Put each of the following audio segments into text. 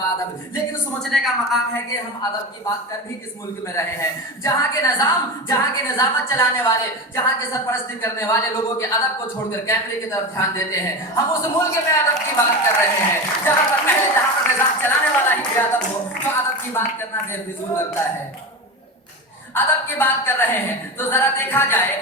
अदब। लेकिन सोचने का मकाम है कि हम अदब की बात कर भी किस मुल्क में रहे हैं जहाँ के निजाम, जहाँ के निजामत चलाने वाले, जहाँ के सरपरस्ती करने वाले लोगों के अदब को छोड़कर कैमरे की तरफ ध्यान देते हैं। हम उस मुल्क में अदब की बात कर रहे हैं जहाँ पर निजाम चलाने वाला ही बेअदब हो तो अदब की बात करना बेफिजूल लगता है। अदब की बात कर रहे हैं तो जरा देखा जाए,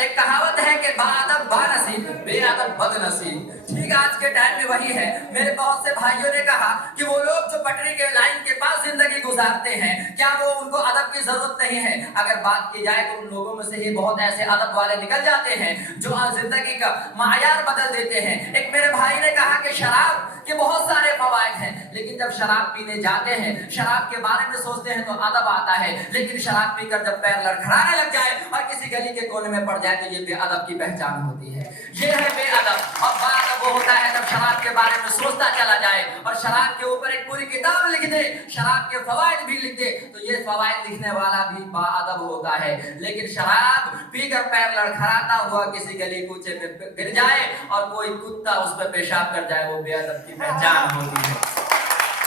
एक कहावत है कि बाअदब बानसीब, बेअदब बदनसीब। ठीक आज के टाइम में वही है। मेरे बहुत से भाइयों ने कहा कि वो लोग जो पटरी के लाइन के पास जिंदगी गुजारते हैं, क्या वो उनको अदब की जरूरत नहीं है? अगर बात की जाए तो उन लोगों में से ही बहुत ऐसे अदब वाले निकल जाते हैं जो जिंदगी का मायार बदल देते हैं। एक मेरे भाई ने कहा कि शराब के बहुत सारे फवायद हैं, लेकिन जब शराब पीने जाते हैं, शराब के बारे में सोचते हैं तो अदब आता है, लेकिन शराब पीकर जब पैर लड़खड़ाने लग जाए और किसी गली के कोने में पड़ जाए तो ये बेअदब की पहचान होती है। ये है बेअदब। और बाअदब वो होता है जब शराब के बारे में सोचता चला जाए और शराब के ऊपर एक पूरी किताब लिख दे, शराब के फवायद भी लिख दे, तो ये फवायद लिखने वाला भी बाअदब होता है। लेकिन शराब पीकर पैर लड़खड़ाता हुआ किसी गली कूचे में गिर जाए और कोई कुत्ता उस पर पेशाब कर जाए, वो बेअदब की पहचान होती है।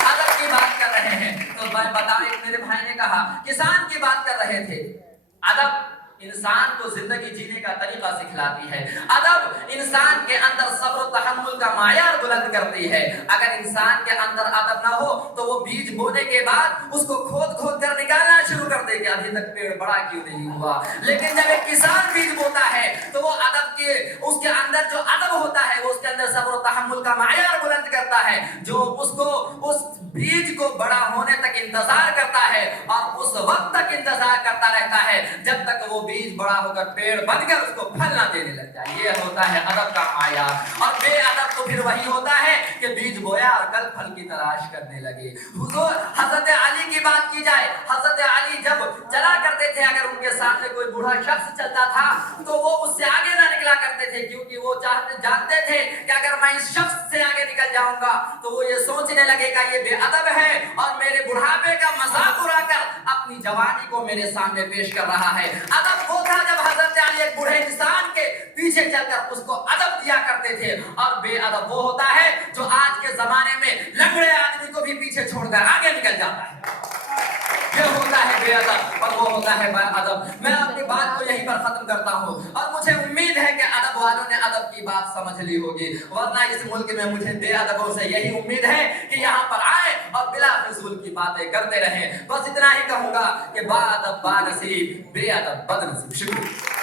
अदब की बात कर रहे हैं तो मैं बताऊं, एक मेरे भाई ने कहा किसान की बात कर रहे थे। अदब इंसान को जिंदगी जीने का तरीका सिखलाती है। अदब इंसान के अंदर सब्र तहम्मुल का मायार बुलंद करती है। अगर इंसान के अंदर अदब ना हो तो वो बीज बोने के बाद उसको खोद खोद कर निकालना शुरू कर दे कि अभी तक पेड़ बड़ा क्यों नहीं हुआ। लेकिन जब एक किसान बीज बोता है तो वो अदब के उसके अंदर जो अदब होता है वो उसके अंदर सब्र तहम्मुल का मायार बुलंद करता है, जो उसको उस बीज को बड़ा होने तक इंतजार करता है और उस वक्त तक इंतजार करता रहता है जब तक वो बीज बड़ा होकर पेड़ बनकर उसको फल ना देने लग जाए। ये होता है अदब का माया। और बेअदब तो फिर वही होता है कि बीज बोया और कल फल की तलाश करने लगे। हुजूर हजरत अली की बात की जाए, हजरत अली जब चला करते थे, अगर उनके सामने कोई बूढ़ा शख्स चलता था तो वो उससे आगे ना निकला करते थे, क्योंकि वो जानते थे कि अगर मैं इस शख्स से आगे निकल जाऊंगा तो वो ये सोचने लगेगा ये बेअदब है और मेरे बुढ़ापे का मजाक उड़ाकर अपनी जवानी को मेरे सामने पेश कर रहा है। अदब वो था जब हजरत अली एक बूढ़े इंसान के पीछे चलकर उसको अदब दिया करते थे। और बेअदब वो होता है जो आज के जमाने में लंगड़े आदमी को भी पीछे छोड़कर आगे निकल जाता है। ये होता है बेअदब और वो होता है बाअदब। मैं अपनी बात को यहीं पर खत्म करता हूँ और मुझे उम्मीद है कि अदब वालों ने अदब की बात समझ ली होगी, वरना इस मुल्क में मुझे बेअदबों से यही उम्मीद है कि यहाँ पर आए और बिला फिजूल की बातें करते रहें। बस इतना ही कहूंगा कि बाअदब बानसीब, बेअदब बदनसीब। शुक्रिया।